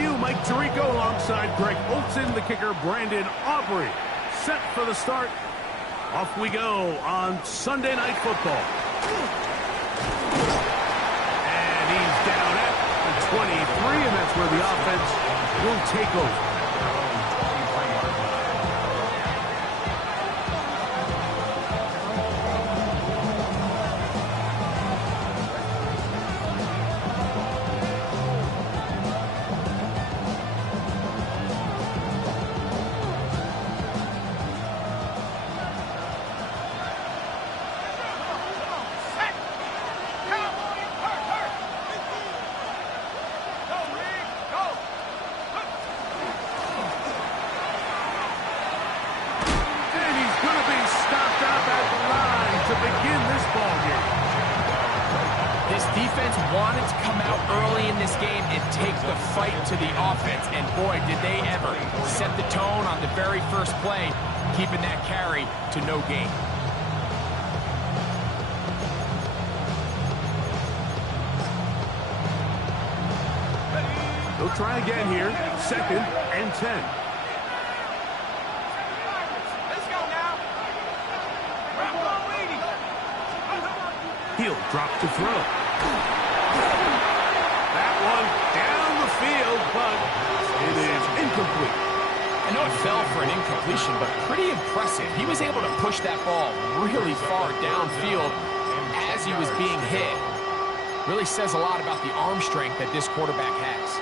you, Mike Tirico alongside Greg Olson, the kicker Brandon Aubrey. Set for the start. Off we go on Sunday Night Football. And he's down at the 23, and that's where the offense will take over. Wanted to come out early in this game and take the fight to the offense, and boy, did they ever set the tone on the very first play, keeping that carry to no gain. They'll try again here, 2nd and 10. He'll drop to throw. That one down the field, but it is incomplete. I know it fell for an incompletion, but pretty impressive. He was able to push that ball really far downfield as he was being hit. Really says a lot about the arm strength that this quarterback has.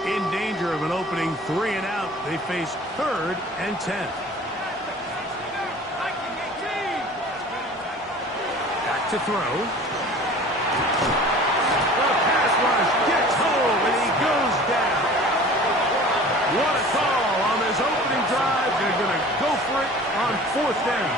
In danger of an opening 3 and out, they face 3rd and 10. Back to throw. The pass rush gets home, and he goes down. What a call on this opening drive. They're going to go for it on 4th down.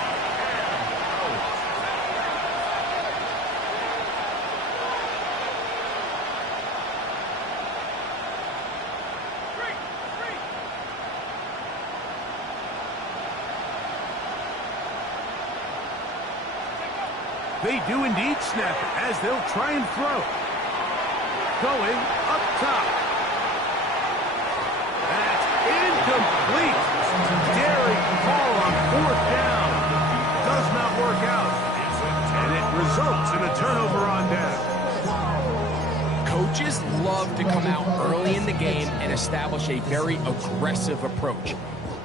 They do indeed snap it as they'll try and throw. Going up top. That's incomplete. Daring call on 4th down. Does not work out. And it results in a turnover on down. Coaches love to come out early in the game and establish a very aggressive approach.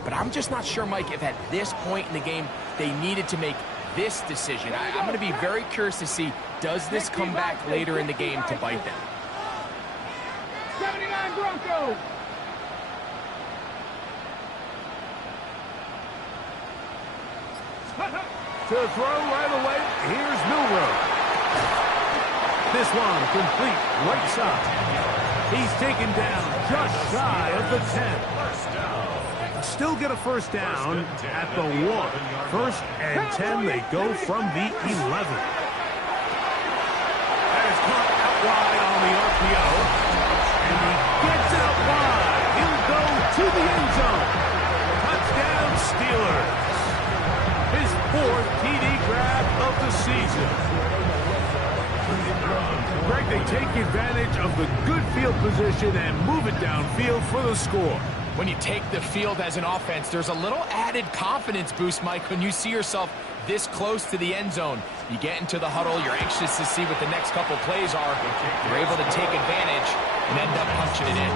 But I'm just not sure, Mike, if at this point in the game they needed to make this decision. I'm going to be very curious to see, does this come back later in the game to bite them? 79 Broncos! To throw right away, here's Milrow. This one complete right side. He's taken down just shy of the 10. Still get a 1st down at the 1. 1st and 10, they go from the 11. That is caught out wide on the RPO. And he gets out wide. He'll go to the end zone. Touchdown Steelers. His 4th TD grab of the season. Greg, they take advantage of the good field position and move it downfield for the score. When you take the field as an offense, there's a little added confidence boost, Mike, when you see yourself this close to the end zone. You get into the huddle, you're anxious to see what the next couple plays are. You're able to take advantage and end up punching it in.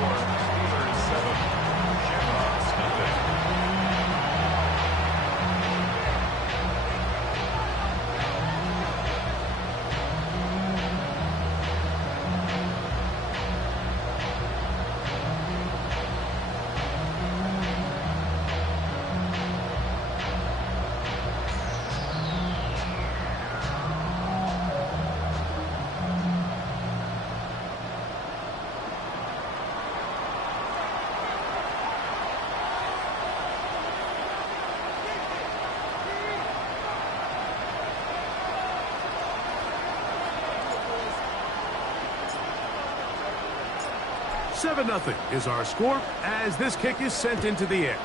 Nothing is our score as this kick is sent into the air.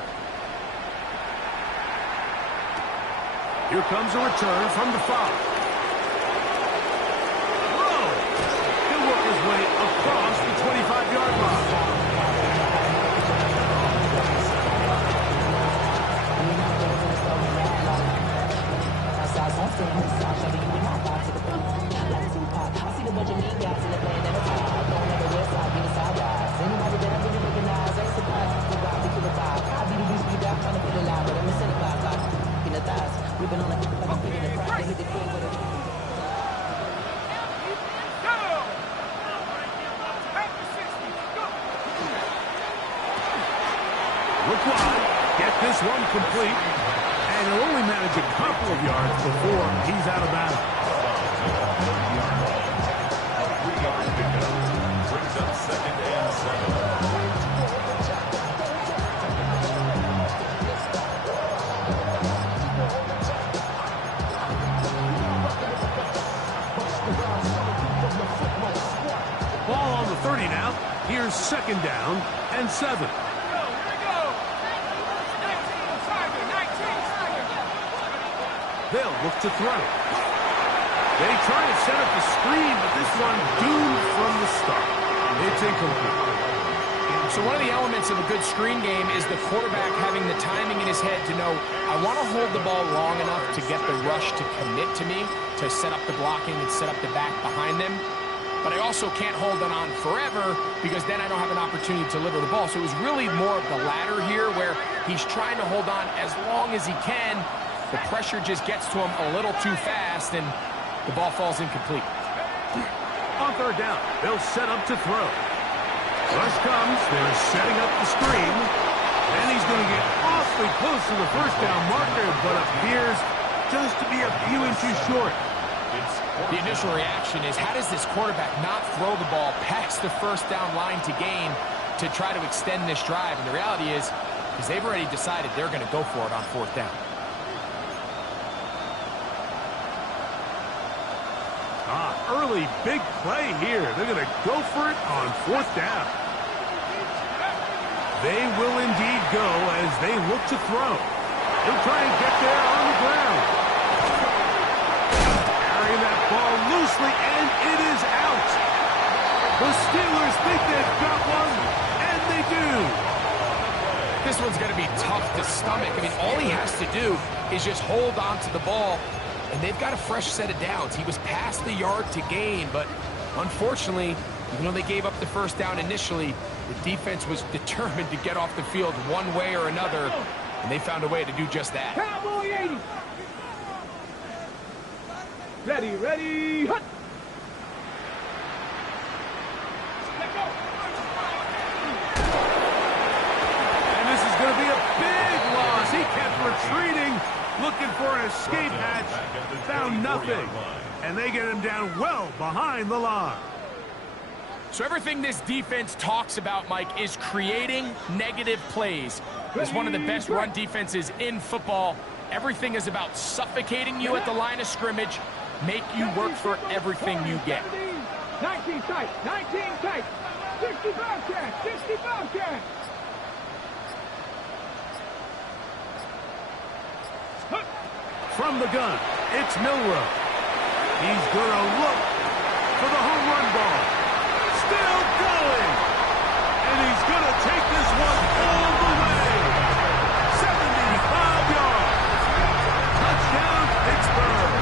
Here comes a return from the 5. Whoa! He'll work his way across the 25-yard line. Look wide, get this one complete, and he'll only manage a couple of yards before he's out of bounds. Brings up 2nd and 7. Ball on the 30 now. Here's 2nd down and 7. They'll look to throw. They try to set up the screen, but this one doomed from the start. It's incomplete. So one of the elements of a good screen game is the quarterback having the timing in his head to know, I want to hold the ball long enough to get the rush to commit to me, to set up the blocking and set up the back behind them. But I also can't hold it on forever because then I don't have an opportunity to deliver the ball. So it was really more of the latter here where he's trying to hold on as long as he can. The pressure just gets to him a little too fast, and the ball falls incomplete. On 3rd down, they'll set up to throw. Rush comes, they're setting up the screen, and he's going to get awfully close to the 1st down marker, but appears just to be a few inches short. The initial reaction is, how does this quarterback not throw the ball past the 1st down line to gain to try to extend this drive? And the reality is they've already decided they're going to go for it on 4th down. Early big play here. They're going to go for it on 4th down. They will indeed go as they look to throw. He'll try and get there on the ground. Carrying that ball loosely, and it is out. The Steelers think they've got one, and they do. This one's going to be tough to stomach. I mean, all he has to do is just hold on to the ball, and they've got a fresh set of downs. He was past the yard to gain, but unfortunately, even though they gave up the 1st down initially, the defense was determined to get off the field one way or another, and they found a way to do just that. Cowboy 80. Ready, hut. And this is going to be a big loss. He kept retreating, looking for an escape hatch, found nothing, and they get him down well behind the line. So everything this defense talks about, Mike, is creating negative plays. It's one of the best run defenses in football. Everything is about suffocating you at the line of scrimmage, make you work for everything you get. 19 tight, 19 tight, 65 catch, 65 catch. From the gun, it's Milrow. He's going to look for the home run ball. Still going. And he's going to take this one all the way. 75 yards. Touchdown, Pittsburgh.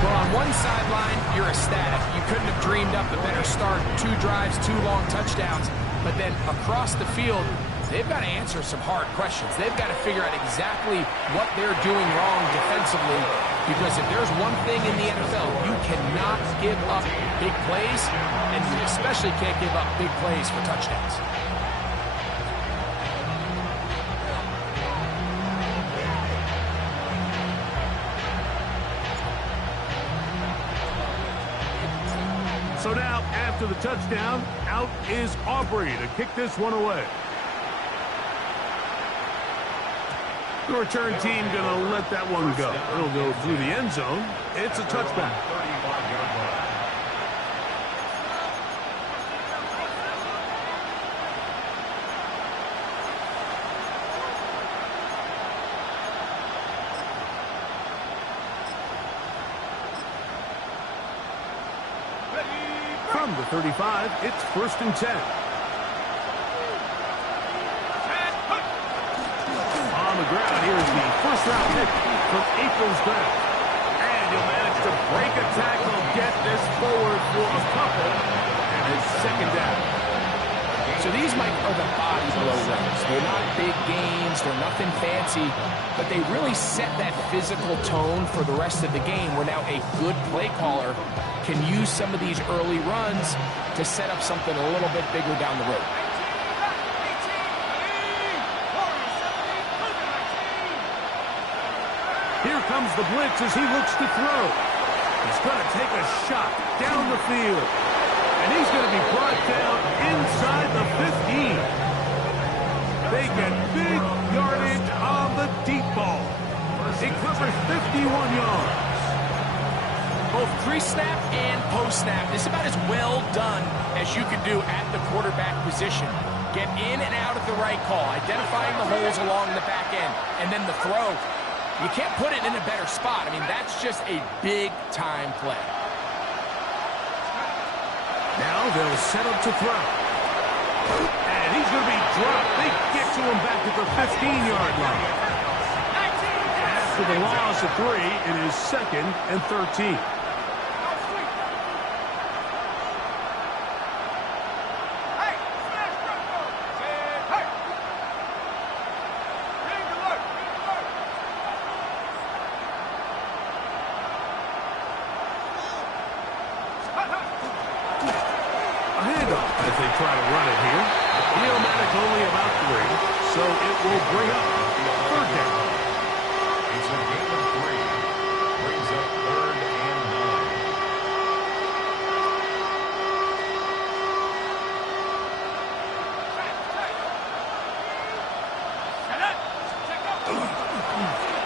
Well, on one sideline, you're ecstatic. You couldn't have dreamed up a better start. 2 drives, 2 long touchdowns. But then across the field, they've got to answer some hard questions. They've got to figure out exactly what they're doing wrong defensively, because if there's one thing in the NFL, you cannot give up big plays, and you especially can't give up big plays for touchdowns. So now, after the touchdown, out is Aubrey to kick this one away. The return team going to let that one go. It'll go through the end zone. It's a touchback. From the 35, it's 1st and 10. On the ground, here's the first-round pick from April's draft. And he'll manage to break a tackle, get this forward for a couple, and it's 2nd down. So these, Mike, are the body blow runs. They're not big gains, they're nothing fancy, but they really set that physical tone for the rest of the game, where now a good play caller can use some of these early runs to set up something a little bit bigger down the road. Here comes the blitz as he looks to throw. He's going to take a shot down the field. And he's going to be brought down inside the 15. They get big yardage on the deep ball. It covers 51 yards. Both pre-snap and post-snap, this is about as well done as you can do at the quarterback position. Get in and out at the right call, identifying the holes along the back end, and then the throw. You can't put it in a better spot. I mean, that's just a big-time play. Now they'll set up to throw. And he's going to be dropped. They get to him back at the 15-yard line. After the loss of 3, it is 2nd and 13. As they try to run it here. He'll manage only about 3, so it will bring up 3rd down. It's a gain of 3. Brings up 3rd and 9.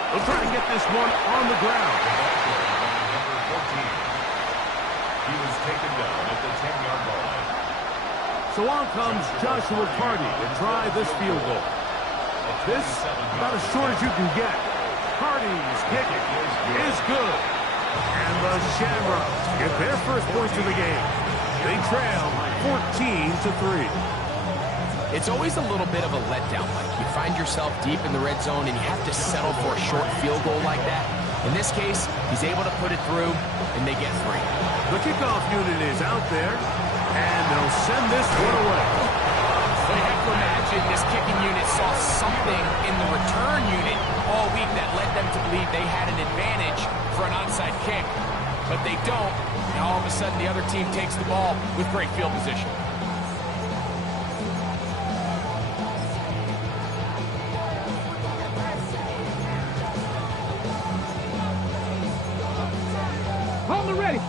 They'll try to get this one on the ground. Number 14. He was taken down at the 10-yard line. So on comes Joshua Carty to try this field goal. This, about as short as you can get. Carty's kick is good. And the Shamrocks get their first points of the game. They trail 14-3. It's always a little bit of a letdown, Mike. You find yourself deep in the red zone, and you have to settle for a short field goal like that. In this case, he's able to put it through, and they get 3. The kickoff unit is out there. And they'll send this one away. But you have to imagine this kicking unit saw something in the return unit all week that led them to believe they had an advantage for an onside kick. But they don't. Now all of a sudden the other team takes the ball with great field position. On the ready.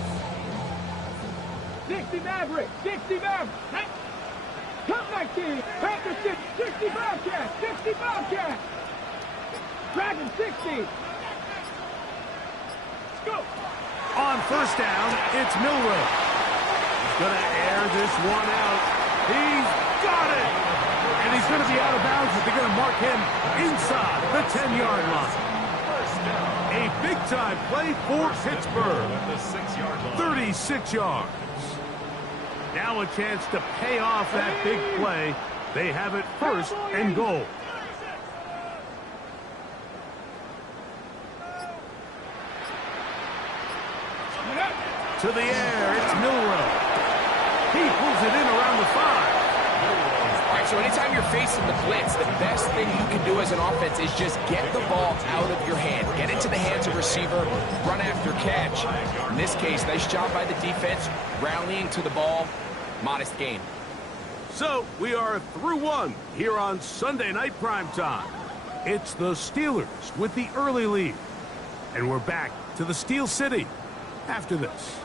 60 Maverick, 60 Maverick. Come 19, Panther 60 Bobcat, 60 Bobcat. Dragon 60. Let's go. On 1st down, it's Milroe. He's going to air this one out. He's got it. And he's going to be out of bounds, but they're going to mark him inside the 10-yard line. A big-time play for Pittsburgh. 36 yards. Now a chance to pay off that big play. They have it 1st and goal. To the air, it's Milroe. He pulls it in around the 5. All right, so anytime you're facing the blitz, the best thing you can do as an offense is just get the ball out of your hand. Get into the hands of receiver, run after catch. In this case, nice job by the defense, rallying to the ball. Modest gain. So we are through 1 here on Sunday Night Primetime. It's the Steelers with the early lead. And we're back to the Steel City after this.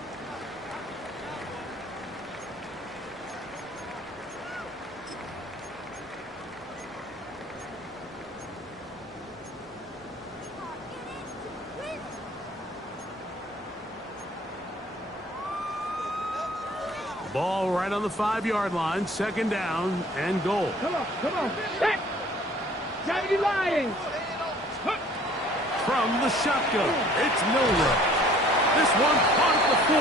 Ball right on the 5-yard line, 2nd down and goal. Come on, come on. Hey! 70 Lions. From the shotgun, it's Milroe. This one caught at the 4.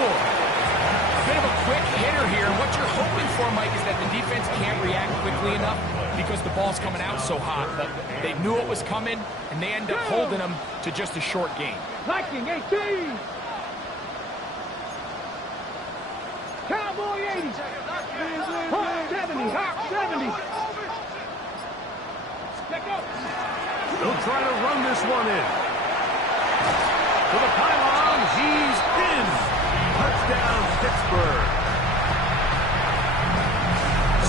bit of a quick hitter here. And what you're hoping for, Mike, is that the defense can't react quickly enough because the ball's coming out so hot. But they knew it was coming, and they end up holding them to just a short game. Viking 18. Cowboy 80. Hawk 70. Hawk 70. They'll try to run this one in. To the pylon, he's in. Touchdown, Pittsburgh.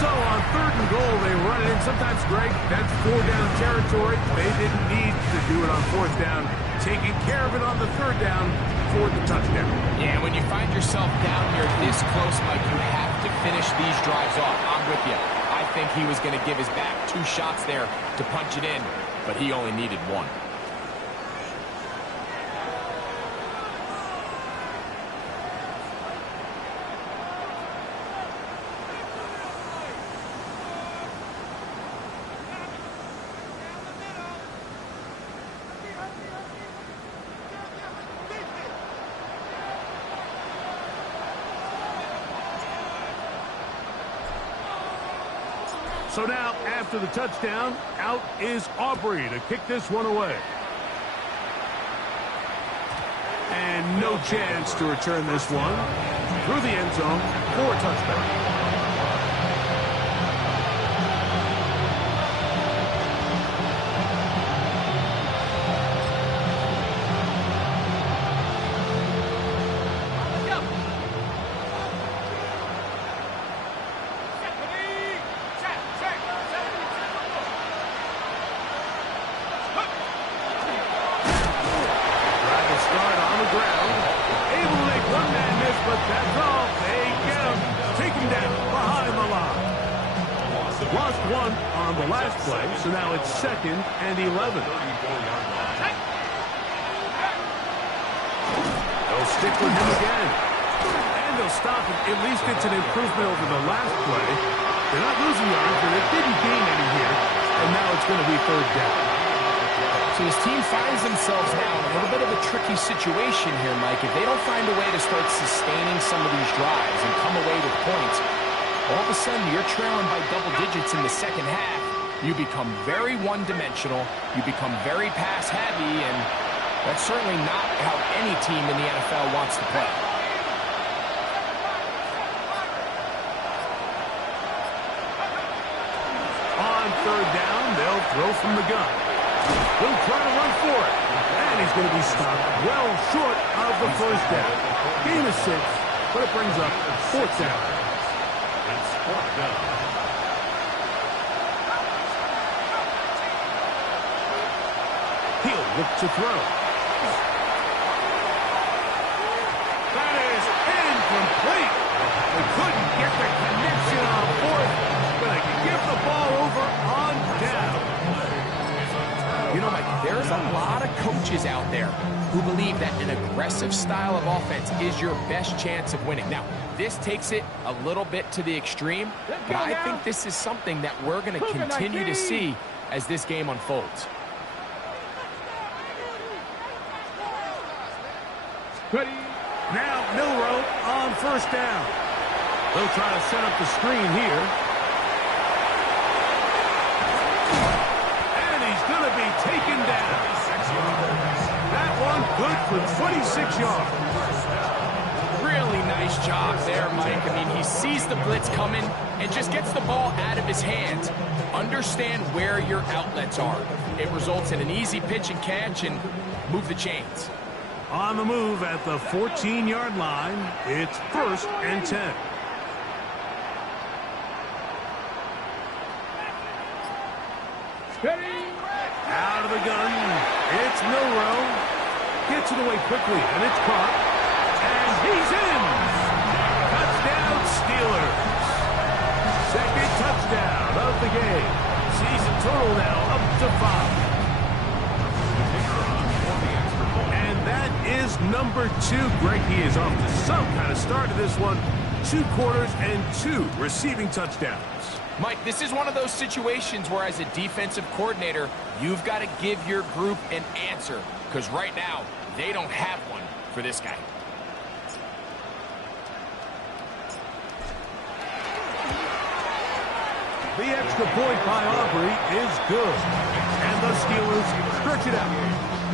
So on 3rd and goal, they run it in. Sometimes, Greg, that's 4-down territory. They didn't need to do it on 4th down. Taking care of it on the 3rd down for the touchdown. Yeah, when you find yourself down here this close, Mike, you have to finish these drives off. I'm with you. I think he was going to give his back 2 shots there to punch it in, but he only needed 1. So now, after the touchdown, out is Aubrey to kick this one away. And no chance to return this one through the end zone for a touchdown. Lost 1 on the last play, so now it's 2nd and 11. They'll stick with him again. And they'll stop him. At least it's an improvement over the last play. They're not losing yards, but they didn't gain any here. And now it's going to be 3rd down. So his team finds themselves now in a little bit of a tricky situation here, Mike. If they don't find a way to start sustaining some of these drives and come away with points, all of a sudden you're trailing by double digits in the 2nd half. You become very one-dimensional. You become very pass-heavy, and that's certainly not how any team in the NFL wants to play. On 3rd down, they'll throw from the gun. He'll try to run for it. And he's going to be stopped well short of the 1st down. Gain of 6, but it brings up 4th down. It's 4th down. He'll look to throw. That is incomplete. They couldn't get the connection on 4th, but they can give the ball over on down. You know, Mike, there's a lot of coaches out there who believe that an aggressive style of offense is your best chance of winning. Now, this takes it a little bit to the extreme, but I think this is something that we're going to continue to see as this game unfolds. Ready. Now Milrow on 1st down. They'll try to set up the screen here. And he's going to be taken down. That one good for 26 yards. Really nice job there, Mike. I mean, he sees the blitz coming and just gets the ball out of his hands. Understand where your outlets are. It results in an easy pitch and catch and move the chains. On the move at the 14-yard line, it's 1st and 10. Ready. Out of the gun, it's Milrow. Gets it away quickly, and it's caught. And he's in! Touchdown, Steelers. 2nd touchdown of the game. Season total now up to 5. And that is number 2. Greg, he is off to some kind of start to this one. 2 quarters and 2 receiving touchdowns. Mike, this is one of those situations where as a defensive coordinator, you've got to give your group an answer. Because right now, they don't have one for this guy. The extra point by Aubrey is good. And the Steelers stretch it out,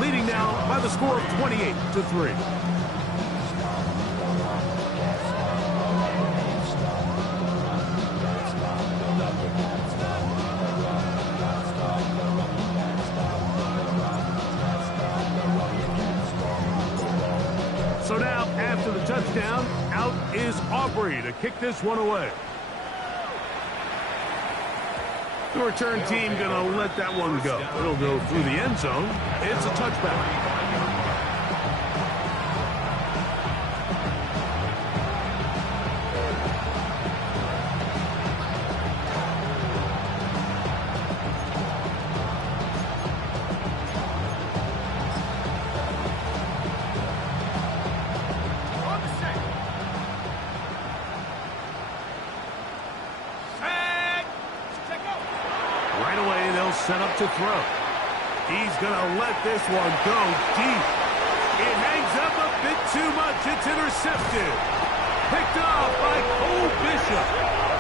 leading now by the score of 28-3. So now, after the touchdown, out is Aubrey to kick this one away. The return team going to let that one go. It'll go through the end zone. It's a touchback. Right away, they'll set up to throw. He's going to let this one go deep. It hangs up a bit too much. It's intercepted. Picked off by Cole Bishop.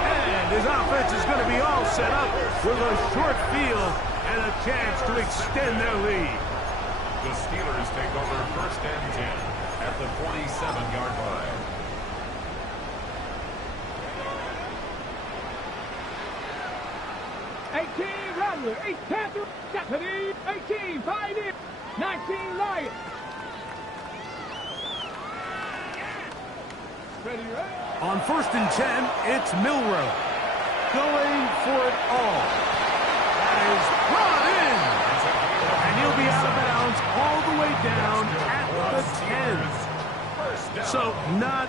And his offense is going to be all set up with a short field and a chance to extend their lead. The Steelers take over 1st and 10 at the 47-yard line. Rattler, 8 Panther, 18 Pioneer, 19 Lion. Ready? On 1st and 10, it's Milrow going for it all. That is brought in. And he'll be out of bounds all the way down at the 10. So not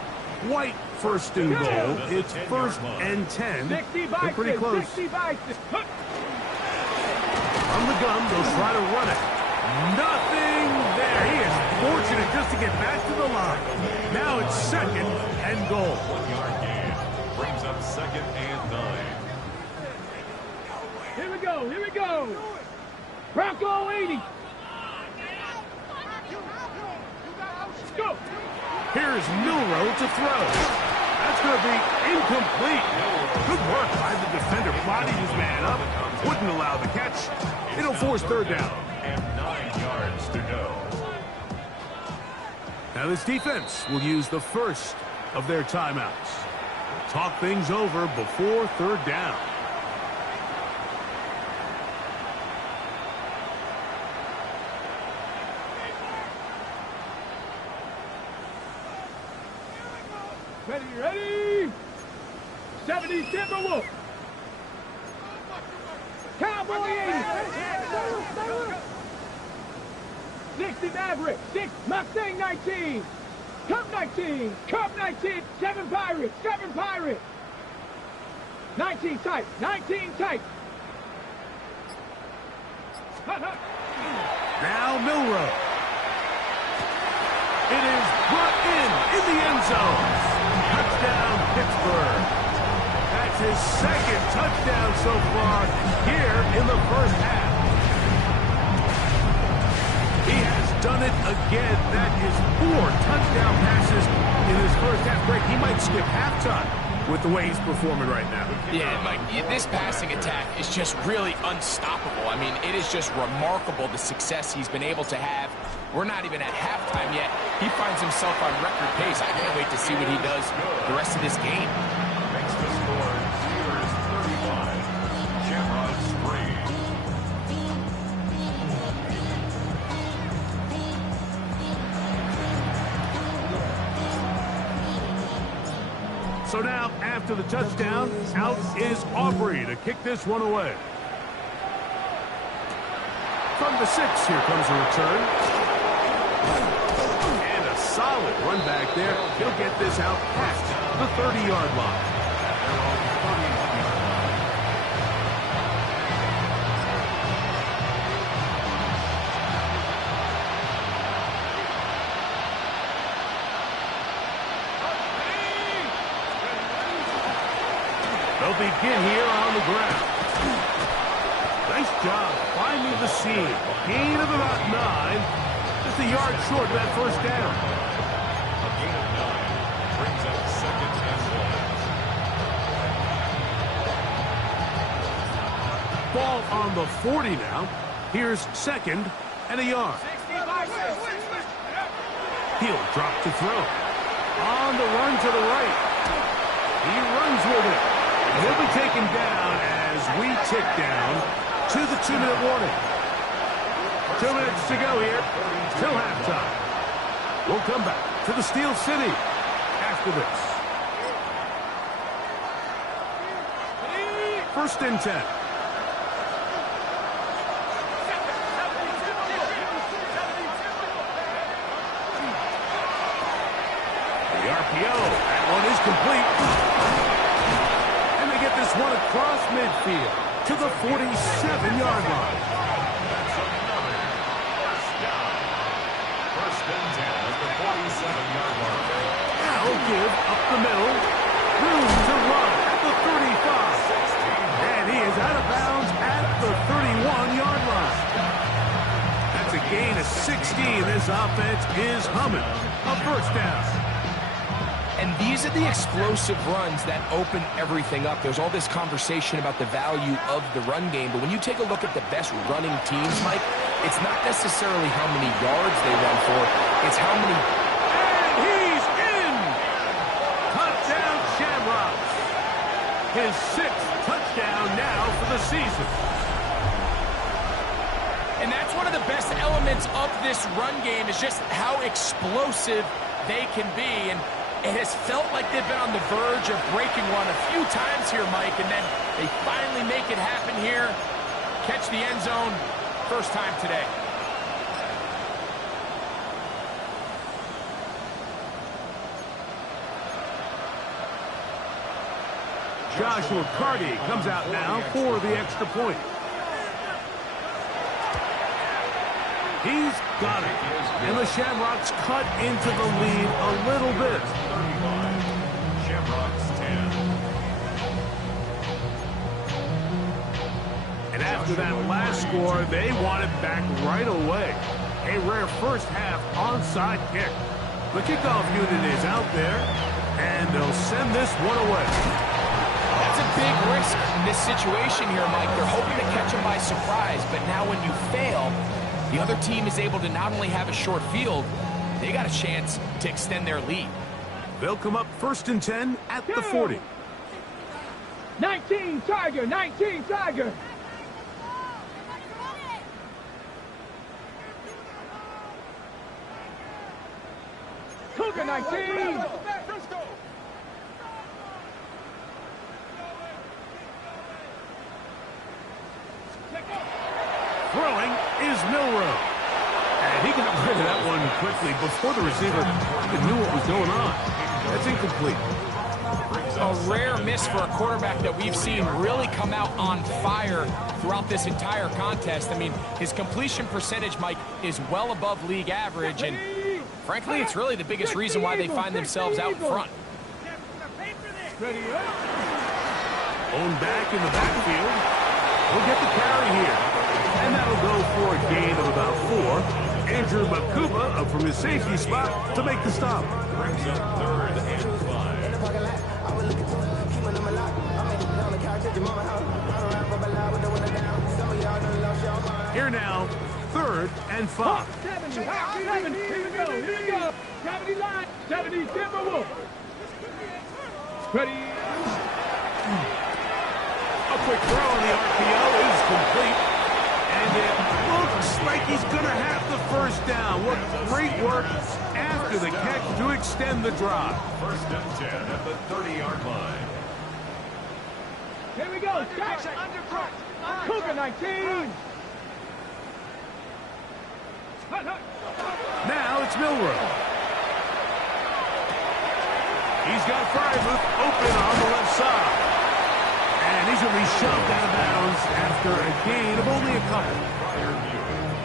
quite 1st and goal. It's 1st and 10. They're pretty close. From the gun, they'll try to run it. Nothing there. He is fortunate just to get back to the line. Now it's 2nd and goal. 1-yard gain brings up 2nd and 9. Here we go. Bronco 80. Let's go. Here's Milrow to throw. That's going to be incomplete. Good work by the defender. Bodied his man up. Wouldn't allow the catch. It'll force 3rd down. And 9 yards to go. Now this defense will use the first of their timeouts. Talk things over before 3rd down. Ready? 70 Timberwolf. Cowboy 80. 60 Maverick. 6 Mustang 19. Cup 19. 7 Pirates. 19 tight. Now Milrow. It is brought in the end zone. Touchdown, Pittsburgh. That's his 2nd touchdown so far here in the 1st half. He has done it again. That is 4 touchdown passes in his 1st half break. He might skip halftime with the way he's performing right now. Yeah, Mike, this passing attack is just really unstoppable. I mean, it is just remarkable the success he's been able to have. We're not even at halftime yet. He finds himself on record pace. I can't wait to see what he does the rest of this game. Makes the score Steelers 35, Shamrocks 3. So now, after the touchdown, out is Aubrey to kick this one away. From the 6, here comes a return. And a solid run back there. He'll get this out past the 30-yard line. They'll begin here on the ground. Nice job finding the seam. Gain of about 9. Just a yard short of that 1st down. A gain of 9 brings up 2nd and 1. Ball on the 40 now. Here's 2nd and a yard. He'll drop to throw. On the run to the right. He runs with it. And he'll be taken down as we tick down to the 2-minute warning. 2 minutes to go here till halftime. We'll come back to the Steel City after this. 1st and 10. The RPO. That one is complete. And they get this one across midfield to the 47-yard line. First and 10 at the 47-yard line. Now give up the middle. Room to run at the 35. And he is out of bounds at the 31-yard line. That's a gain of 16. This offense is humming. A 1st down. And these are the explosive runs that open everything up. There's all this conversation about the value of the run game, but when you take a look at the best running teams, Mike, it's not necessarily how many yards they run for, it's how many... And he's in! Touchdown, Shamrocks. His 6th touchdown now for the season. And that's one of the best elements of this run game is just how explosive they can be. And it has felt like they've been on the verge of breaking one a few times here, Mike, and then they finally make it happen here. Catch the end zone, 1st time today. Joshua Carty comes out now for the extra point. He's got it. And the Shamrocks cut into the lead a little bit. 35. Shamrocks 10. And after that last score, they want it back right away. A rare first half onside kick. The kickoff unit is out there, and they'll send this one away. That's a big risk in this situation here, Mike. They're hoping to catch them by surprise, but now when you fail, the other team is able to not only have a short field, they got a chance to extend their lead. They'll come up 1st and 10 at the 40. 19 Tiger, 19 Tiger. Cougar 19. Throwing is Milrow. And he got rid of that one quickly before the receiver even knew what was going on. That's incomplete. A rare miss for a quarterback that we've seen really come out on fire throughout this entire contest. I mean, his completion percentage, Mike, is well above league average, and frankly, it's really the biggest reason why they find themselves out in front. Owned back in the backfield. He'll get the carry here. And that'll go for a gain of about 4. Andrew Makuba up from his safety spot to make the stop. Brings up 3rd and 5. Here now, 3rd and 5. 70, here we go, 70 line, 70 Timberwolf. Ready. A quick throw on the RPO is complete. And it looks like he's going to have the 1st down. What great work after the catch to extend the drive. 1st and 10 at the 30-yard line. Here we go, Jack. Cougar 19. Now it's Milrow. He's got Frymuth open on the left side. And he's going to be shoved out of bounds after a gain of only a couple.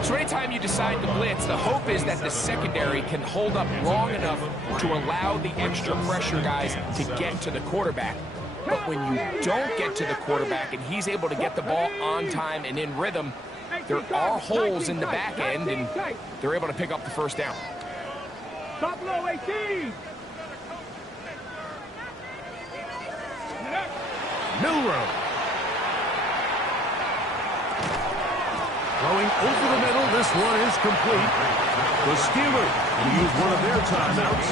So anytime you decide to blitz, the hope is that the secondary can hold up long enough to allow the extra pressure guys to get to the quarterback. But when you don't get to the quarterback and he's able to get the ball on time and in rhythm, there are holes in the back end, and they're able to pick up the 1st down. Top low 18. Milrow. Throwing over the middle. This one is complete. The Steelers will use one of their timeouts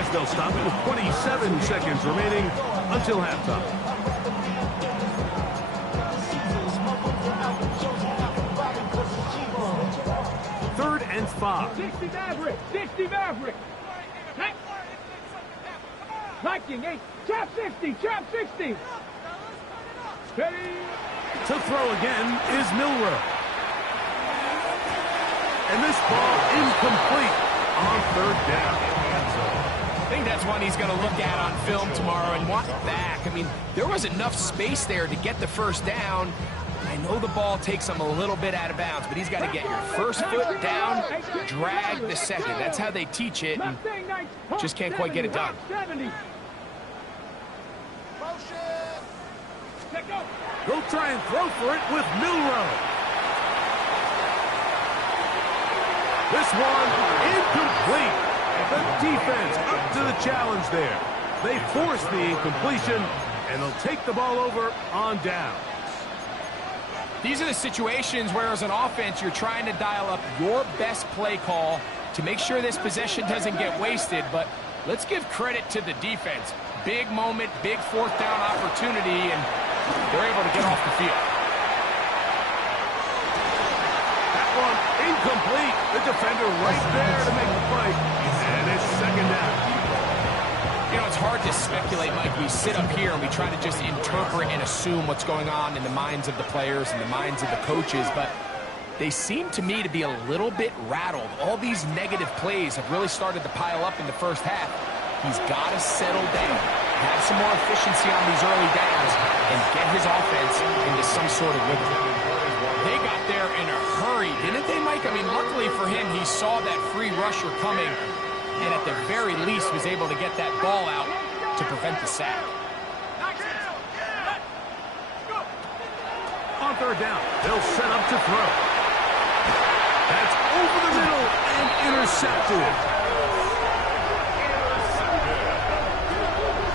as they'll stop it with 27 seconds remaining until halftime. Third and 5. 60 Maverick. 60 Maverick. Viking 8. Chop 60. Chop 60. Ready. To throw again is Milroe. And this ball incomplete on third down. I think that's one he's going to look at on film tomorrow and want back. I mean, there was enough space there to get the first down. I know the ball takes him a little bit out of bounds, but he's got to get your first foot down, drag the second. That's how they teach it, and just can't quite get it done. They'll try and throw for it with Milroe. This one incomplete. The defense up to the challenge there. They force the incompletion, and they'll take the ball over on down. These are the situations where, as an offense, you're trying to dial up your best play call to make sure this possession doesn't get wasted, but let's give credit to the defense. Big moment, big fourth down opportunity, and they're able to get off the field. That one incomplete. The defender right there to make the play, and it's second down. You know, it's hard to speculate, Mike. We sit up here and we try to just interpret and assume what's going on in the minds of the players and the minds of the coaches, but they seem to me to be a little bit rattled. All these negative plays have really started to pile up in the first half. He's got to settle down, have some more efficiency on these early downs, and get his offense into some sort of rhythm. They got there in a hurry, didn't they, Mike? I mean, luckily for him, he saw that free rusher coming, and at the very least was able to get that ball out to prevent the sack. On third down, they'll set up to throw. That's over the middle and intercepted.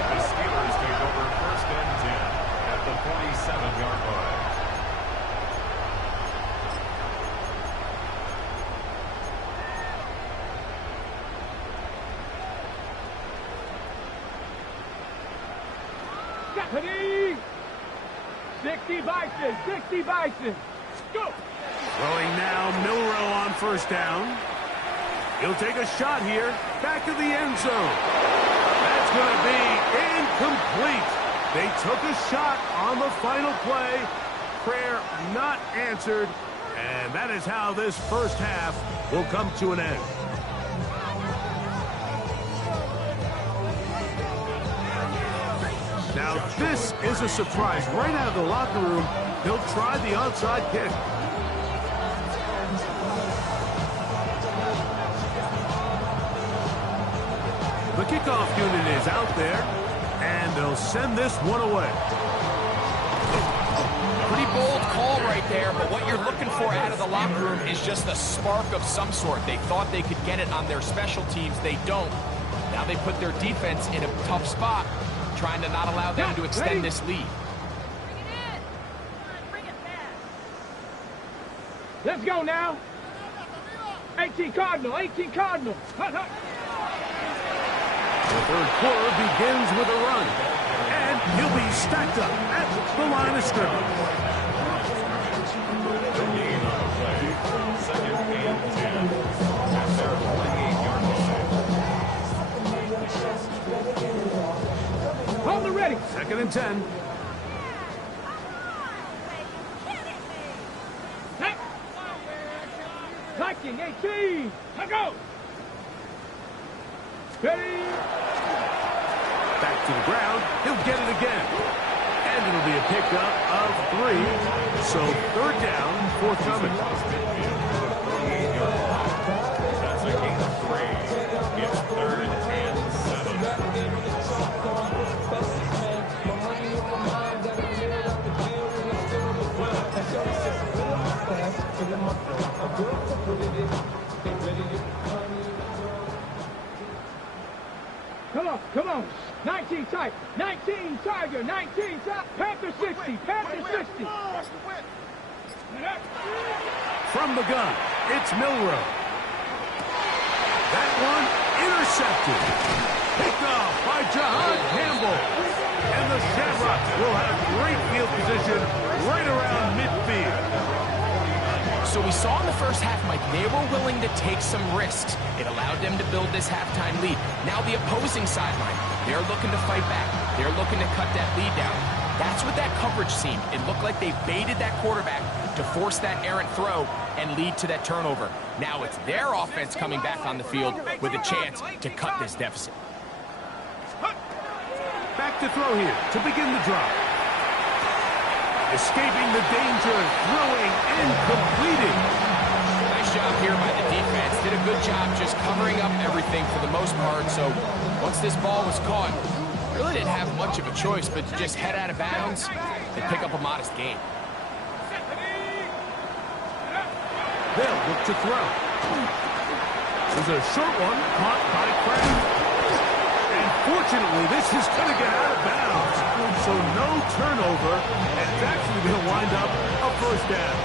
The Steelers take over first and 10 at the 47-yard line. Ready. 60 Bison. 60 Bison. Go. Throwing now, Milroe on first down. He'll take a shot here, back of the end zone. That's going to be incomplete. They took a shot on the final play. Prayer not answered, and that is how this first half will come to an end. Now, this is a surprise. Right out of the locker room, he'll try the onside kick. The kickoff unit is out there, and they'll send this one away. Pretty bold call right there, but what you're looking for out of the locker room is just a spark of some sort. They thought they could get it on their special teams. They don't. Now they put their defense in a tough spot, trying to not allow them to extend this lead. Let's go now. 18 Cardinal. 18 Cardinal. Hut, hut. The third quarter begins with a run, and he'll be stacked up at the line of scrimmage. The gain on the play, second and 10 at their 48-yard line. Hold it ready. Second and 10. Viking 18. Let's go. Ready. Back to the ground. He'll get it again. And it'll be a pickup of 3. So third down, forthcoming. That's a gain of 3. It's third and 7. Come on. 19 tight. 19 Tiger. 19 tight. Panther 60. Panther 60. From the gun, it's Milrow. That one intercepted. Picked off by Jahan Campbell. And the Shamrocks will have great field position right around midfield. So we saw in the first half, Mike, they were willing to take some risks. It allowed them to build this halftime lead. Now the opposing sideline, they're looking to fight back. They're looking to cut that lead down. That's what that coverage seemed. It looked like they baited that quarterback to force that errant throw and lead to that turnover. Now it's their offense coming back on the field with a chance to cut this deficit. Back to throw here to begin the drive. Escaping the danger, throwing and completing. Nice job here by the defense. Did a good job just covering up everything for the most part. So once this ball was caught, really didn't have much of a choice but to just head out of bounds and pick up a modest gain. They'll look to throw. There's a short one caught by Kraft. And fortunately, this is going to get out of bounds. So no turnover, and it's actually going to wind up a first down.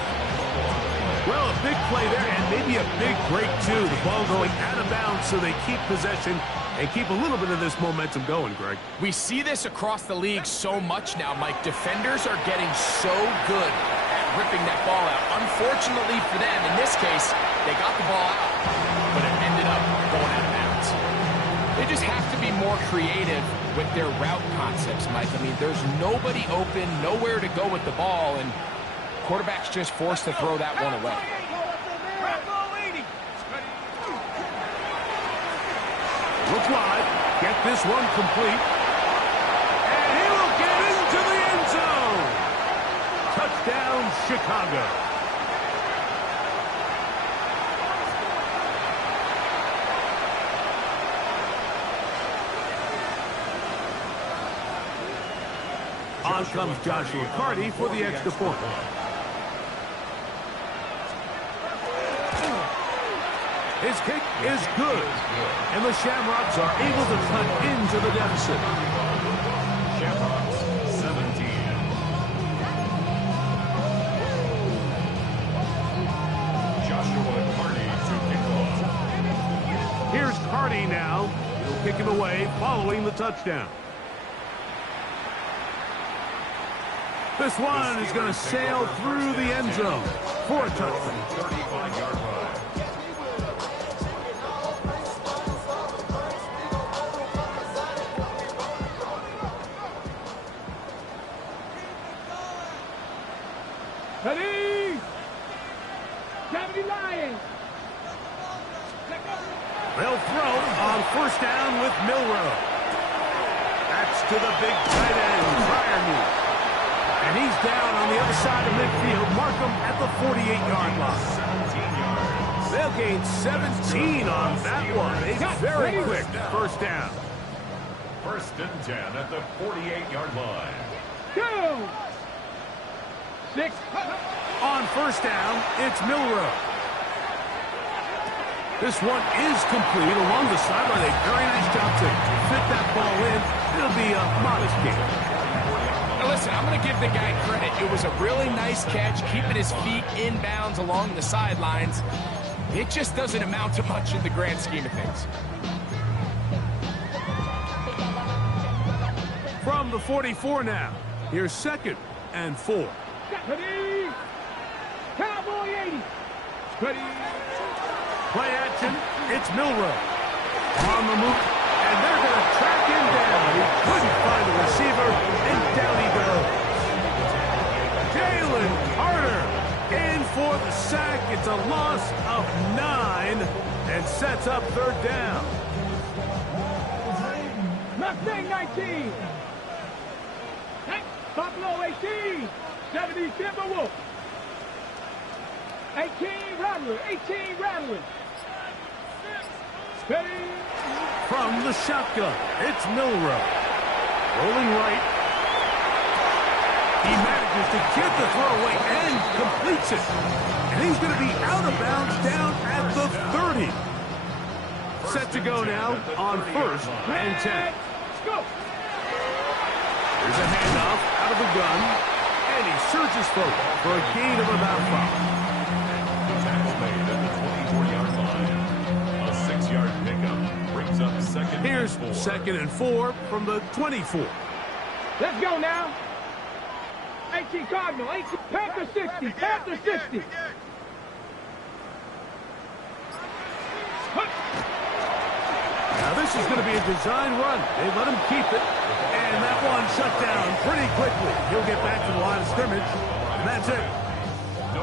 Well, a big play there, and maybe a big break, too. The ball going out of bounds so they keep possession and keep a little bit of this momentum going, Greg. We see this across the league so much now, Mike. Defenders are getting so good at ripping that ball out. Unfortunately for them, in this case, they got the ball out, but it ended up going out of bounds. They just have to be more creative with their route concepts, Mike. I mean, there's nobody open, nowhere to go with the ball, and quarterback's just forced to throw that one away. Look wide, get this one complete, and he will get into the end zone. Touchdown, Chicago. On comes Joshua Carty for the extra point. His kick is good, and the Shamrocks are able to cut into the deficit. Shamrocks, 17. Joshua Carty to kick off. Here's Carty now. He'll kick it away following the touchdown. This one is going to sail through the end zone for a touchdown. 35-yard line. Ready? 70 Lions. They'll throw on first down with Milrow. That's to the big tight end, Briarmead. And he's down on the other side of midfield. Mark him at the 48-yard line. 17 yards. They'll gain 17 on that one. A very quick first down. First and 10 at the 48-yard line. 2, 6. On first down, it's Milrow. This one is complete along the sideline. A very nice job to fit that ball in. It'll be a modest gain. Now listen, I'm going to give the guy credit. It was a really nice catch, keeping his feet in bounds along the sidelines. It just doesn't amount to much in the grand scheme of things. From the 44 now, here's second and 4. Ready? Cowboy 80. Ready? Play action, it's Milrow. On the move, and they're going to track him down. He couldn't find the receiver, and down he goes. Jalen Carter in for the sack. It's a loss of 9 and sets up third down. Mustang 19. Buffalo 18. 70 Timberwolf. 18 Rattler. 18 Rattler. Ready? From the shotgun, it's Milrow. Rolling right. He manages to get the throw away and completes it. And he's going to be out of bounds down at the 30. Set to go now on first and 10. Let's go. There's a handoff out of the gun. And he surges forward for a gain of about 5. Here's 2nd and 4 from the 24. Let's go now. 18 Cardinal, 18 Panther 60, Panther 60. Now this is going to be a design run. They let him keep it. And that one shut down pretty quickly. He'll get back to the line of scrimmage. And that's it.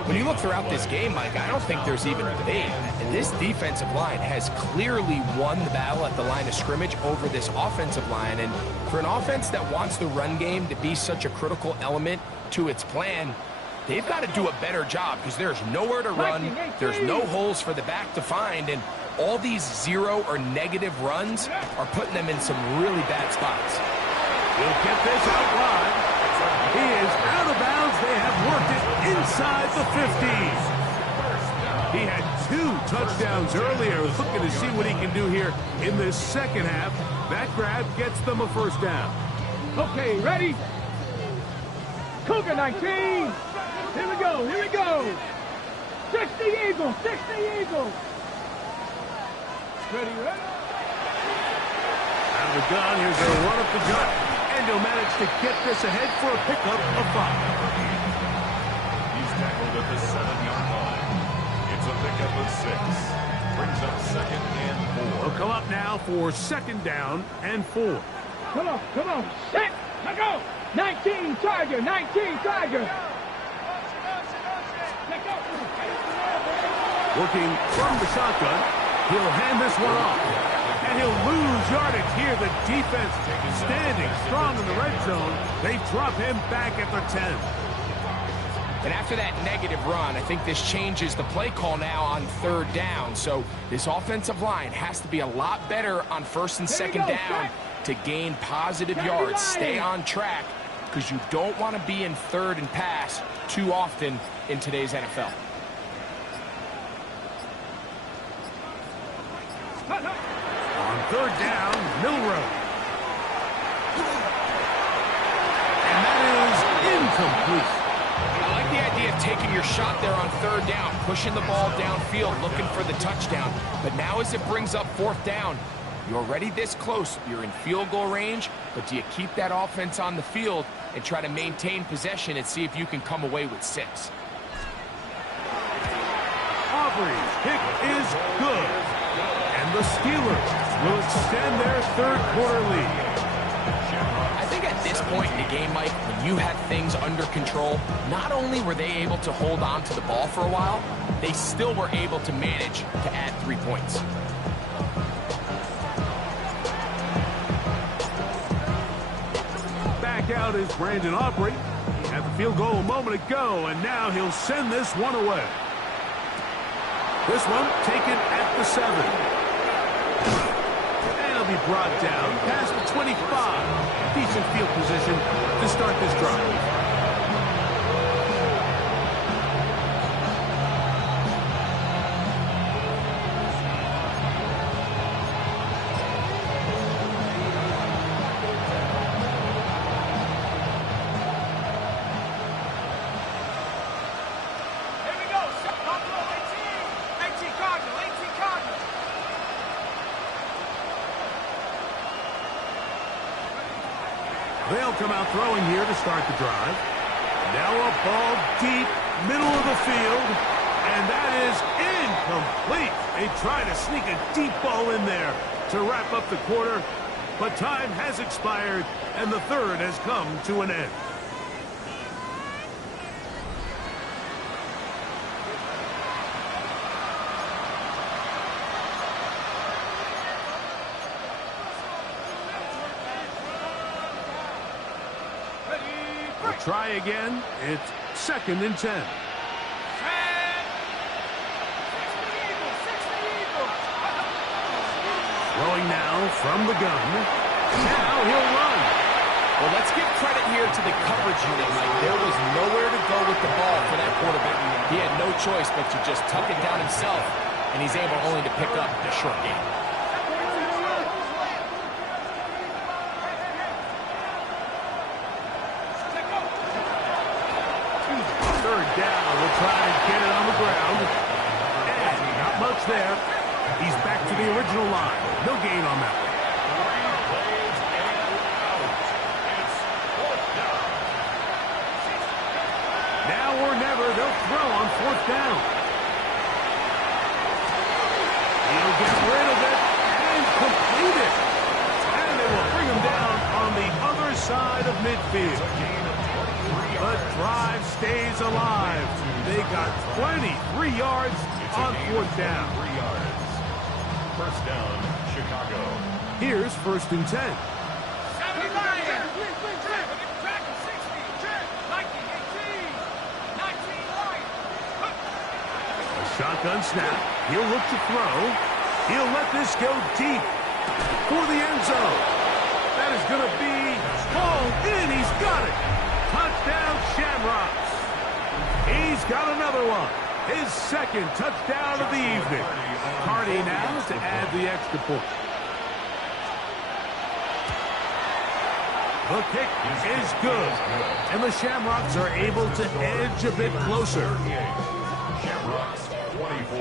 When you look throughout this game, Mike, I don't think there's even a debate. This defensive line has clearly won the battle at the line of scrimmage over this offensive line. And for an offense that wants the run game to be such a critical element to its plan, they've got to do a better job because there's nowhere to run. There's no holes for the back to find. And all these 0 or negative runs are putting them in some really bad spots. He'll get this out wide. He is out of bounds. They have worked it inside the 50s. He had 2 touchdowns earlier. Looking to see what he can do here in this second half. That grab gets them a first down. Okay, ready? Cougar 19. Here we go, here we go. 60 Eagles, 60 Eagles. Ready, ready? Out of the gun, here's a run up the gut. And he'll manage to get this ahead for a pickup of 5. He's tackled at the 7-yard line. It's a pickup of 6. Brings up 2nd and 4. He'll come up now for 2nd down and 4. Come on, set, let go. 19 Tiger, 19 Tiger. Working from the shotgun, he'll hand this one off. And he'll lose yardage here. The defense standing strong in the red zone. They drop him back at the 10. And after that negative run, I think this changes the play call now on 3rd down. So this offensive line has to be a lot better on 1st and 2nd down to gain positive yards. Stay on track because you don't want to be in 3rd and pass too often in today's NFL. On 3rd down, Milrow. And that is incomplete. I like the idea of taking your shot there on 3rd down, pushing the ball downfield, looking for the touchdown. But now as it brings up 4th down, you're already this close. You're in field goal range, but do you keep that offense on the field and try to maintain possession and see if you can come away with 6? Aubrey's kick is good. And the Steelers will extend their 3rd quarter lead. I think at this point in the game, Mike, when you had things under control, not only were they able to hold on to the ball for a while, they still were able to manage to add 3 points. Back out is Brandon Aubrey. He had the field goal a moment ago, and now he'll send this one away. This one taken at the 7. And he'll be brought down past the 25. Decent field position to start this drive. They'll come out throwing here to start the drive. Now a ball deep, middle of the field, and that is incomplete. They try to sneak a deep ball in there to wrap up the quarter, but time has expired, and the 3rd has come to an end. Try again. It's 2nd and 10. Throwing now from the gun. Now he'll run. Well, let's give credit here to the coverage unit, Mike. There was nowhere to go with the ball for that quarterback. He had no choice but to just tuck it down himself, and he's able only to pick up a short gain. 3rd down. We'll try and get it on the ground. And not much there. He's back to the original line. No gain on that one. They'll throw on 4th down. He'll get rid of it and complete it. And they will bring him down on the other side of midfield. The drive stays alive. They got 23 yards on 4th down. 3 yards. First down, Chicago. Here's 1st and 10. Shotgun snap. He'll look to throw. He'll let this go deep for the end zone. That is going to be hauled in. He's got it. Touchdown, Shamrocks. He's got another one. His 2nd touchdown of the evening. Hardy now to add the extra point. The kick is good. And the Shamrocks are able to edge a bit closer. Shamrocks 24.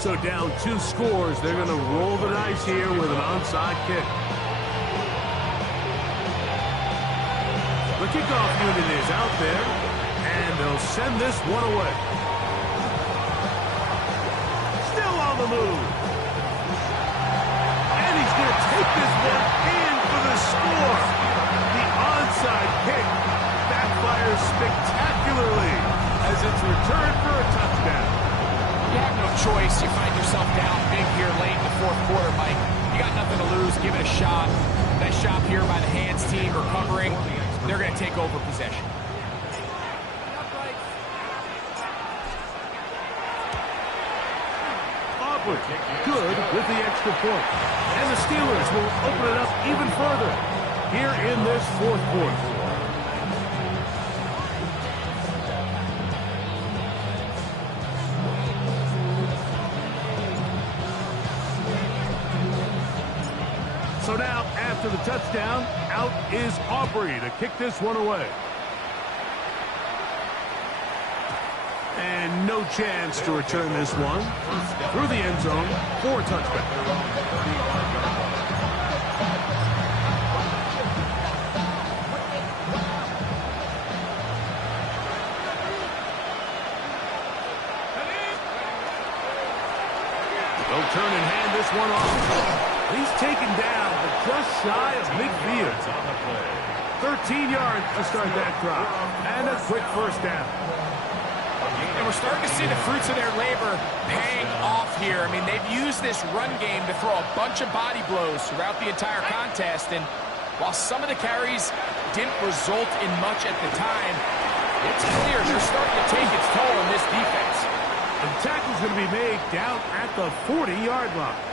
So down 2 scores, they're going to roll the dice here with an onside kick. The kickoff unit is out there, and they'll send this one away. Still on the move. And he's going to take this one in for the score. The onside kick backfires spectacularly as it's returned for a touchdown. You have no choice. You find yourself down big here late in the 4th quarter, Mike. You got nothing to lose. Give it a shot. Nice job here by the hands team recovering. They're going to take over possession. Aubrey, good with the extra point. And the Steelers will open it up even further here in this 4th quarter. So now, after the touchdown, out is Aubrey to kick this one away. And no chance to return this one through the end zone for a touchback. They'll turn and hand this one off. He's taken down, but just shy of midfield. 13 yards to start that drive. And a quick 1st down. And we're starting to see the fruits of their labor paying off here. I mean, they've used this run game to throw a bunch of body blows throughout the entire contest. And while some of the carries didn't result in much at the time, it's clear they're starting to take its toll on this defense. The tackle's going to be made down at the 40-yard line.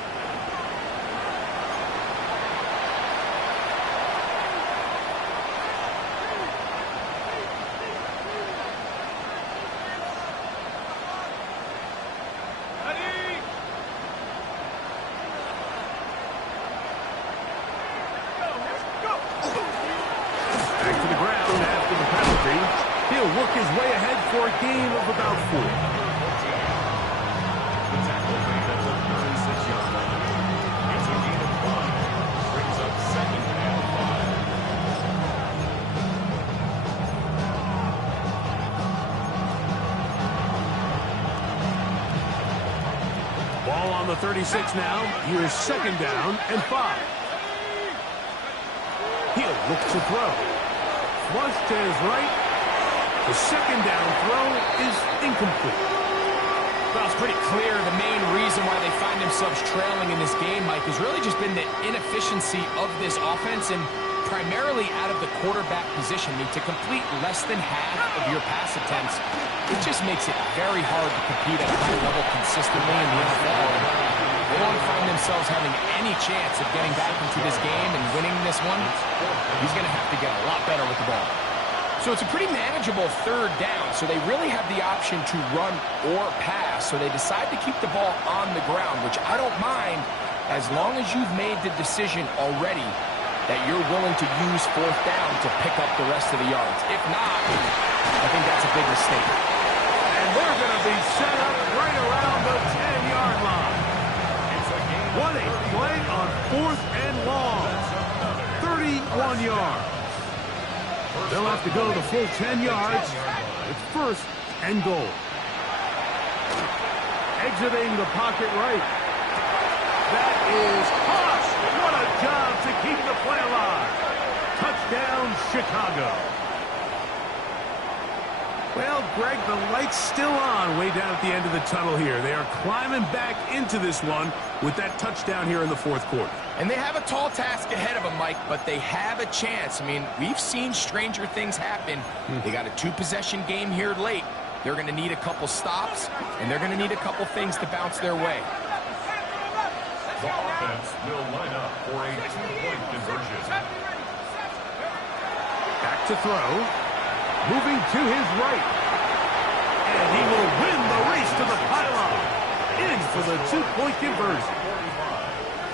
He'll work his way ahead for a gain of about 4. The tackle made at the 36-yard line. It's a gain of 5. Brings up 2nd and 5. Ball on the 36 now. Here's 2nd down and 5. He'll look to throw. Flush to his right. The 2nd down throw is incomplete. Well, it's pretty clear the main reason why they find themselves trailing in this game, Mike, has really just been the inefficiency of this offense and primarily out of the quarterback position. I mean, to complete less than half of your pass attempts, it just makes it very hard to compete at a high level consistently in the NFL. They want to find themselves having any chance of getting back into this game and winning this one. He's going to have to get a lot better with the ball. So it's a pretty manageable 3rd down, so they really have the option to run or pass, so they decide to keep the ball on the ground, which I don't mind as long as you've made the decision already that you're willing to use 4th down to pick up the rest of the yards. If not, I think that's a big mistake. And they're going to be set up right around the 10-yard line. What a play on 4th and long. 31 yards. They'll have to go the full 10 yards It's first and goal. Exiting the pocket right. That is Haas. What a job to keep the play alive. Touchdown, Chicago. Well, Greg, the light's still on way down at the end of the tunnel here. They are climbing back into this one with that touchdown here in the fourth quarter. And they have a tall task ahead of them, Mike, but they have a chance. I mean, we've seen stranger things happen. They got a two-possession game here late. They're going to need a couple stops, and they're going to need a couple things to bounce their way. The offense will line up for a two-point conversion. Back to throw. Moving to his right. And he will win the race to the pylon. In for the two-point conversion.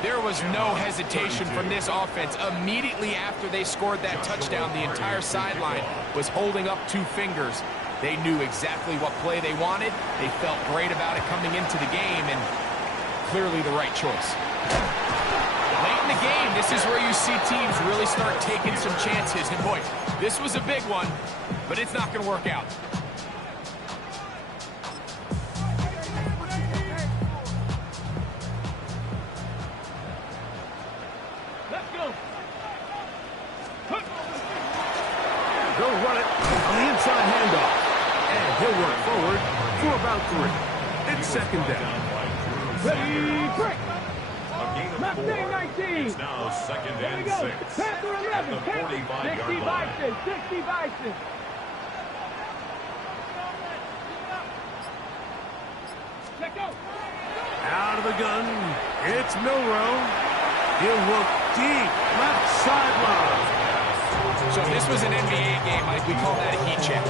There was no hesitation from this offense. Immediately after they scored that touchdown, the entire sideline was holding up two fingers. They knew exactly what play they wanted. They felt great about it coming into the game, and clearly the right choice. Late in the game, this is where you see teams really start taking some chances. And boy, this was a big one, but it's not going to work out. Let's go. They'll run it on the inside handoff. And he'll work forward for about 3. It's second down. Ready, break. A gain of Left 4. day 19. It's now second There we and go. 6. Panther At 11. the 45-yard line. 60 Bison. Check out. Out of the gun. It's Milrow. He'll look deep. Left sideline. So this was an NBA game, Mike. We call that a heat check.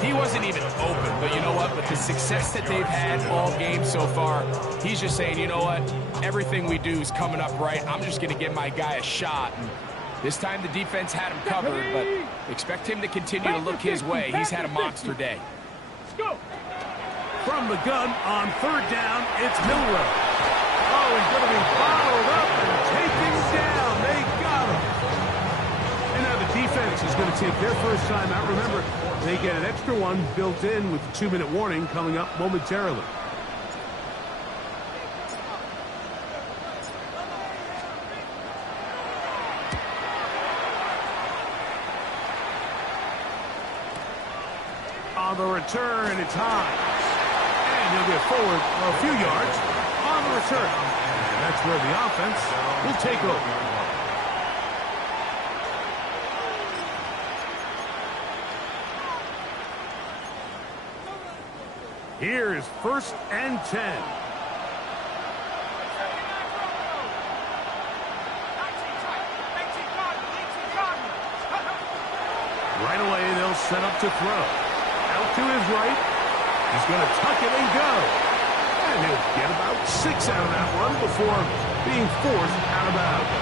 He wasn't even open, but you know what? With the success that they've had all game so far, he's just saying, you know what? Everything we do is coming up right. I'm just going to give my guy a shot. And this time the defense had him covered, but expect him to continue to look his way. He's had a monster day. Go. From the gun on third down, it's Milrow. Oh, he's going to be followed up and taken down. They got him. And now the defense is going to take their first time out. Remember, they get an extra one built in with the 2-minute warning coming up momentarily. On the return, it's high. And he'll get forward a few yards on the return. And that's where the offense will take over. Here is first and 10. Right away, they'll set up to throw. Out to his right. He's going to tuck it and go. And he'll get about 6 out of that one before being forced out of bounds.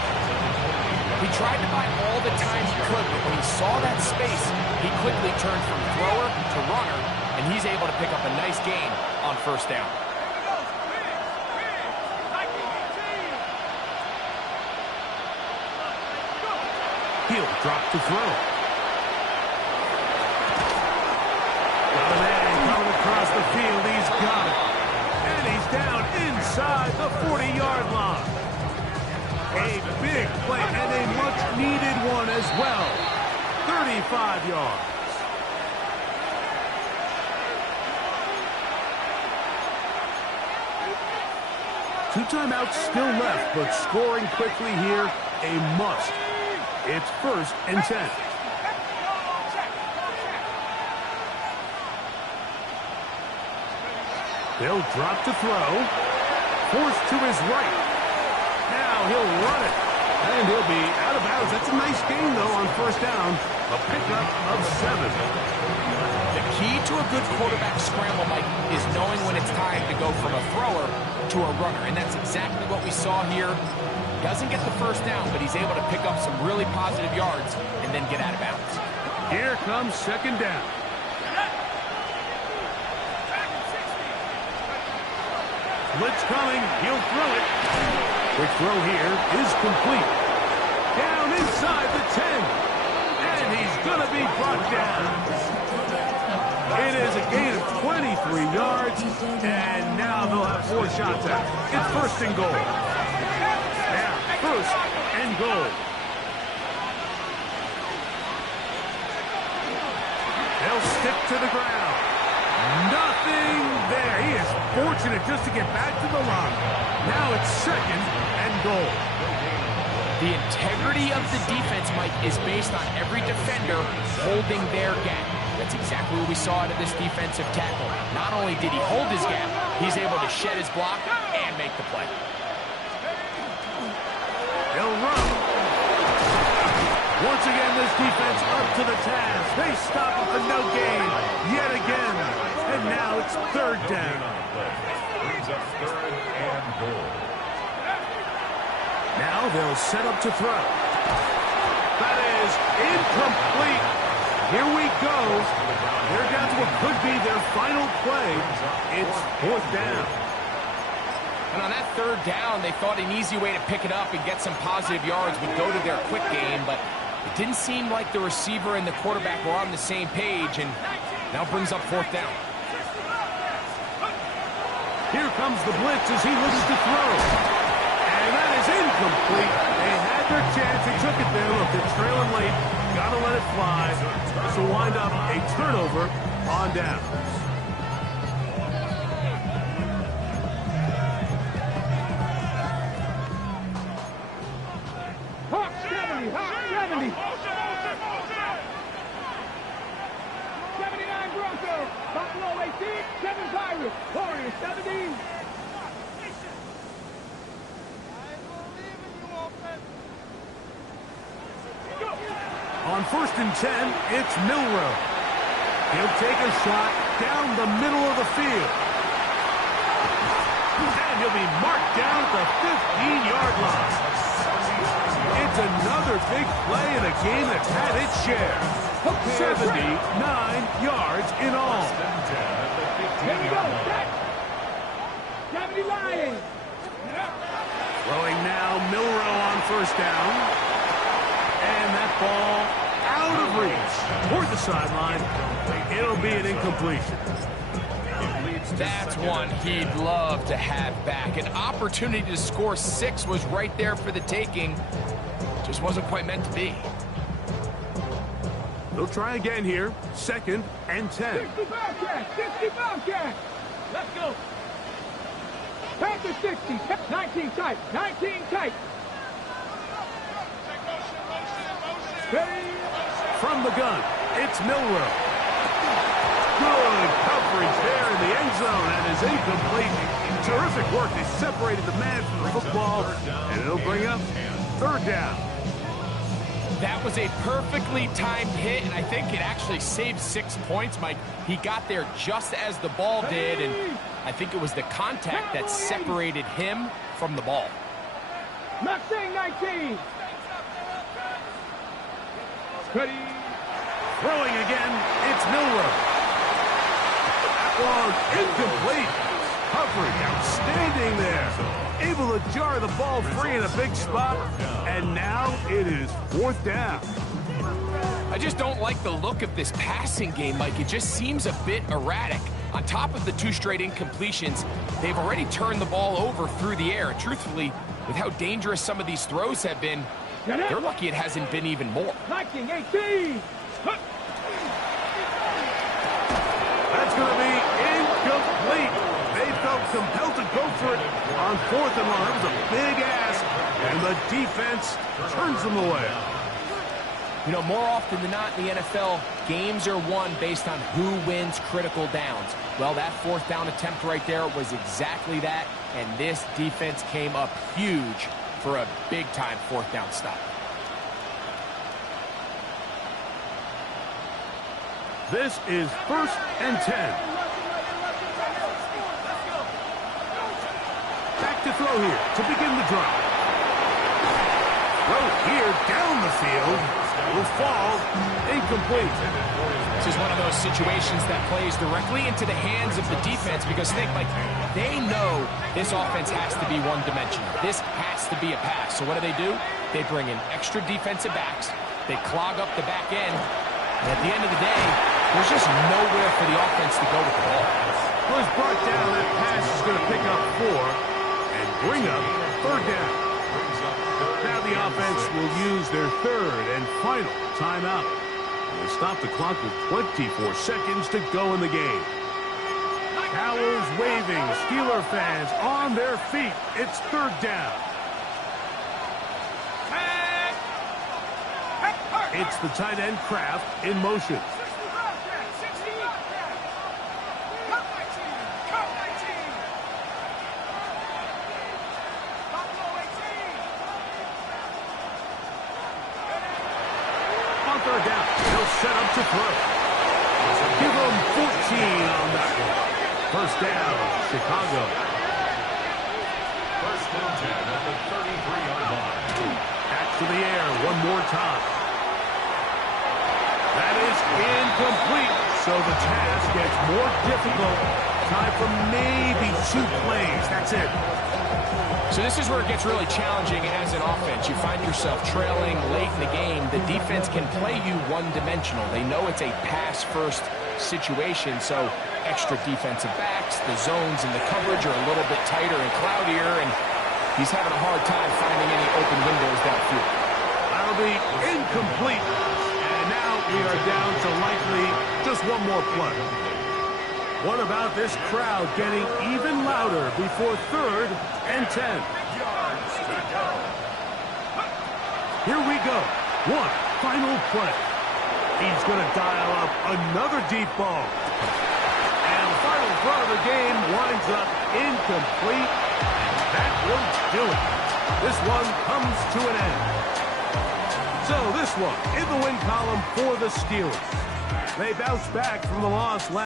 He tried to buy all the time he could, but when he saw that space, he quickly turned from thrower to runner, and he's able to pick up a nice gain on first down. He'll drop to throw. Got a man coming across the field. He's got it. And he's down inside the 40-yard line. A big play and a much-needed one as well. 35 yards. Two timeouts still left, but scoring quickly here, a must. It's first and 10. They'll drop to throw. Forced to his right. Now he'll run it. And he'll be out of bounds. That's a nice gain, though, on first down. A pickup of 7. The key to a good quarterback scramble, Mike, is knowing when it's time to go from a thrower to a runner. And that's exactly what we saw here. Doesn't get the first down, but he's able to pick up some really positive yards and then get out of bounds. Here comes second down. Blitz coming. He'll throw it. Quick throw here is complete. Down inside the 10. And he's going to be brought down. It is a gain of 23 yards, and now they'll have 4 shots at it. It's first and goal. Now, first and goal. They'll stick to the ground. Nothing there. He is fortunate just to get back to the line. Now it's second and goal. The integrity of the defense, Mike, is based on every defender holding their gap. That's exactly what we saw out of this defensive tackle. Not only did he hold his gap, he's able to shed his block and make the play. They'll run. Once again, this defense up to the task. They stop it for no gain yet again. And now it's third down. Brings up third and goal. Now they'll set up to throw. That is incomplete. Here we go. They're down to what could be their final play. It's fourth down. And on that third down, they thought an easy way to pick it up and get some positive yards would go to their quick game, but it didn't seem like the receiver and the quarterback were on the same page, and now brings up fourth down. Here comes the blitz as he looks to throw. And that is incomplete. They had their chance. They took it there. Look, they're trailing late. Got to let it fly. This will wind up a turnover on down. Hawk 70, Hawk 70. 79 Broncos, Buffalo 18, 7 Pirates, Warriors 17. On first and 10, it's Milrow. He'll take a shot down the middle of the field. And he'll be marked down at the 15-yard line. It's another big play in a game that's had its share. 79 yards in all. Here we go, set. 70 Lions. Throwing now, Milrow on first down. And that ball out of reach toward the sideline. It'll be an incompletion. That's one he'd love to have back. An opportunity to score 6 was right there for the taking. Just wasn't quite meant to be. They'll try again here. Second and 10. 60 Bobcats, 60 Bobcats. Let's go. Panther 60, 19 tight, 19 tight. From the gun, it's Milrow. Good coverage there in the end zone, and is incomplete. Terrific work. They separated the man from the football, and it'll bring up third down. That was a perfectly timed hit, and I think it actually saved 6 points, Mike. He got there just as the ball did, and I think it was the contact that separated him from the ball. Mustang 19. Ready. Throwing again, it's Milrow. That one incomplete. Coverage outstanding there. Able to jar the ball free in a big spot. And now it is fourth down. I just don't like the look of this passing game, Mike. It just seems a bit erratic. On top of the 2 straight incompletions, they've already turned the ball over through the air. And truthfully, with how dangerous some of these throws have been, they're lucky it hasn't been even more. Liking 18. That's going to be incomplete. They felt compelled to go for it on fourth and long. It was a big ask, and the defense turns them away. You know, more often than not in the NFL, games are won based on who wins critical downs. Well, that fourth down attempt right there was exactly that, and this defense came up huge for a big-time fourth down stop. This is first and 10. Back to throw here to begin the drive. Throw here down the field. Will fall incomplete. This is one of those situations that plays directly into the hands of the defense because think, like, they know this offense has to be one-dimensional. This has to be a pass. So what do? They bring in extra defensive backs. They clog up the back end. And at the end of the day, There's just nowhere for the offense to go with the ball. Was brought down. That pass is going to pick up 4 and bring up third down. Now the offense will use their third and final timeout. They stop the clock with 24 seconds to go in the game. Towels waving, Steeler fans on their feet. It's third down. It's the tight end Kraft in motion. On third down, he'll set up to throw. Give him 14 on that one. First down, Chicago. First and 10 at the 33-yard line. Back to the air one more time. That is incomplete, so the task gets more difficult. Time for maybe 2 plays. That's it. So this is where it gets really challenging as an offense. You find yourself trailing late in the game. The defense can play you one-dimensional. They know it's a pass-first situation, so extra defensive backs, the zones and the coverage are a little bit tighter and cloudier, and he's having a hard time finding any open windows downfield. That'll be incomplete. And now we are down to likely just one more play. What about this crowd getting even louder before third and 10? Here we go. One final play. He's going to dial up another deep ball. And the final throw of the game winds up incomplete. And that will do it. This one comes to an end. So this one in the win column for the Steelers. They bounce back from the loss last